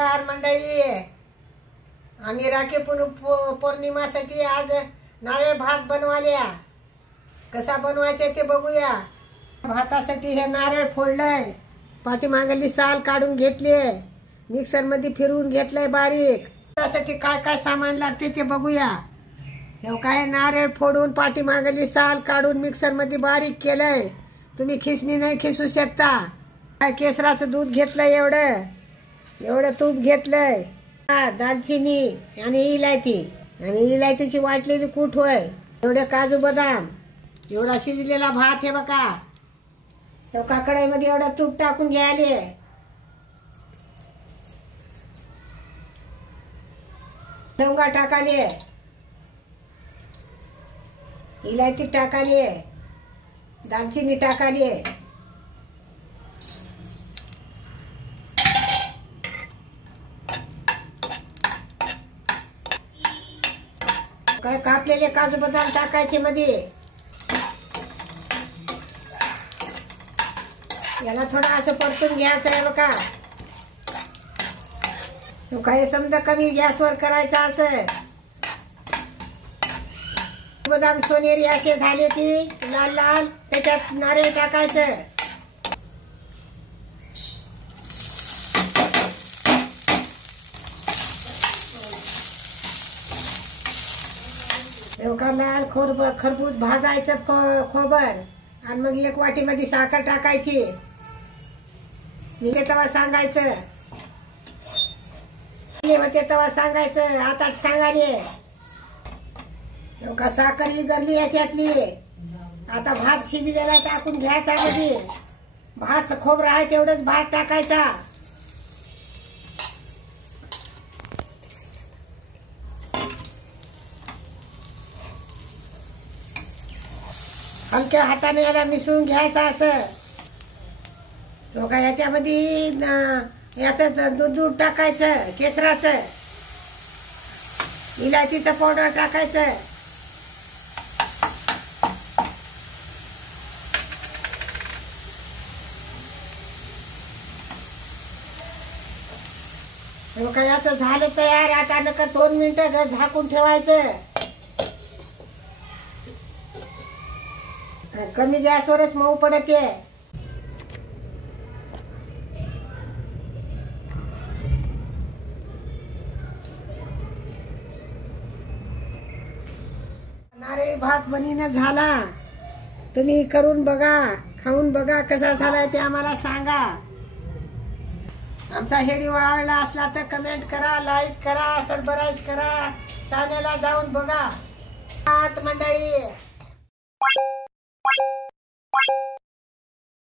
नमस्कार मंडळी, आम्ही राखी पौर्णिमासाठी आज नारळ भात बनवाल्या। कसा बनवायचा ते बघूया। भातासाठी हे नारळ फोडलंय, पाठीमागली साल काढून घेतली, मिक्सर मध्ये फिरवून घेतलंय बारीक। त्यासाठी काय काय सामान लागते ते बघूया। हे काय नारळ फोडून पाठीमागली साल काढून मिक्सर मध्ये बारीक केलंय। तुम्ही खिसणी नाही खिसू शकता। काय केसराचं दूध घेतलंय, एवढं तूप घेतलंय, दालचिनी आणि इलायचीची वाटलेली कूट होय, एवढे काजू बदाम, एवढा शिजलेला भात। हे बघा, एका कढईमध्ये एवढं तूप टाकून घ्यायले, लवंगा टाकाले, इलायची टाकाले, दालचिनी टाकाले, काय कापलेले काजू बदाम टाकायचे मध्ये। याला थोडं असं परतून घ्यायचं आहे बघा। तो काय समजा कमी गॅसवर करायचा असं। बदाम सोनेरी असे झाले की लाल लाल त्याच्यात नारळ टाकायचं। एवढा लाल खरबूज भाजायचं खोबर, आणि मग एक वाटीमध्ये साखर टाकायची। मी तेव्हा सांगायचं होते तेव्हा सांगायचं, आता सांगाले। एवढा साखर इगरली याच्यातली। आता भात शिजलेला टाकून घ्यायचा मध्ये। भात खोबरं आहे तेवढंच भात टाकायचा। हलक्या हाताने याला मिसळून घ्यायचं असं। तो काय याच्यामध्ये याचं दूध टाकायचं, केसराचं, इलायचीचं पावडर टाकायचं। काय याचं झालं तयार। आता नका 2 मिनिटं झाकून ठेवायचं। कमी गॅसवरच मऊ पडते। नारळी भात बनीनं झाला। तुम्ही करून बघा, खाऊन बघा कसा झालाय ते आम्हाला सांगा। आमचा व्हिडिओ आवडला असला तर कमेंट करा, लाईक करा, सबस्क्राईब करा, चॅनलला जाऊन बघा। मंडळी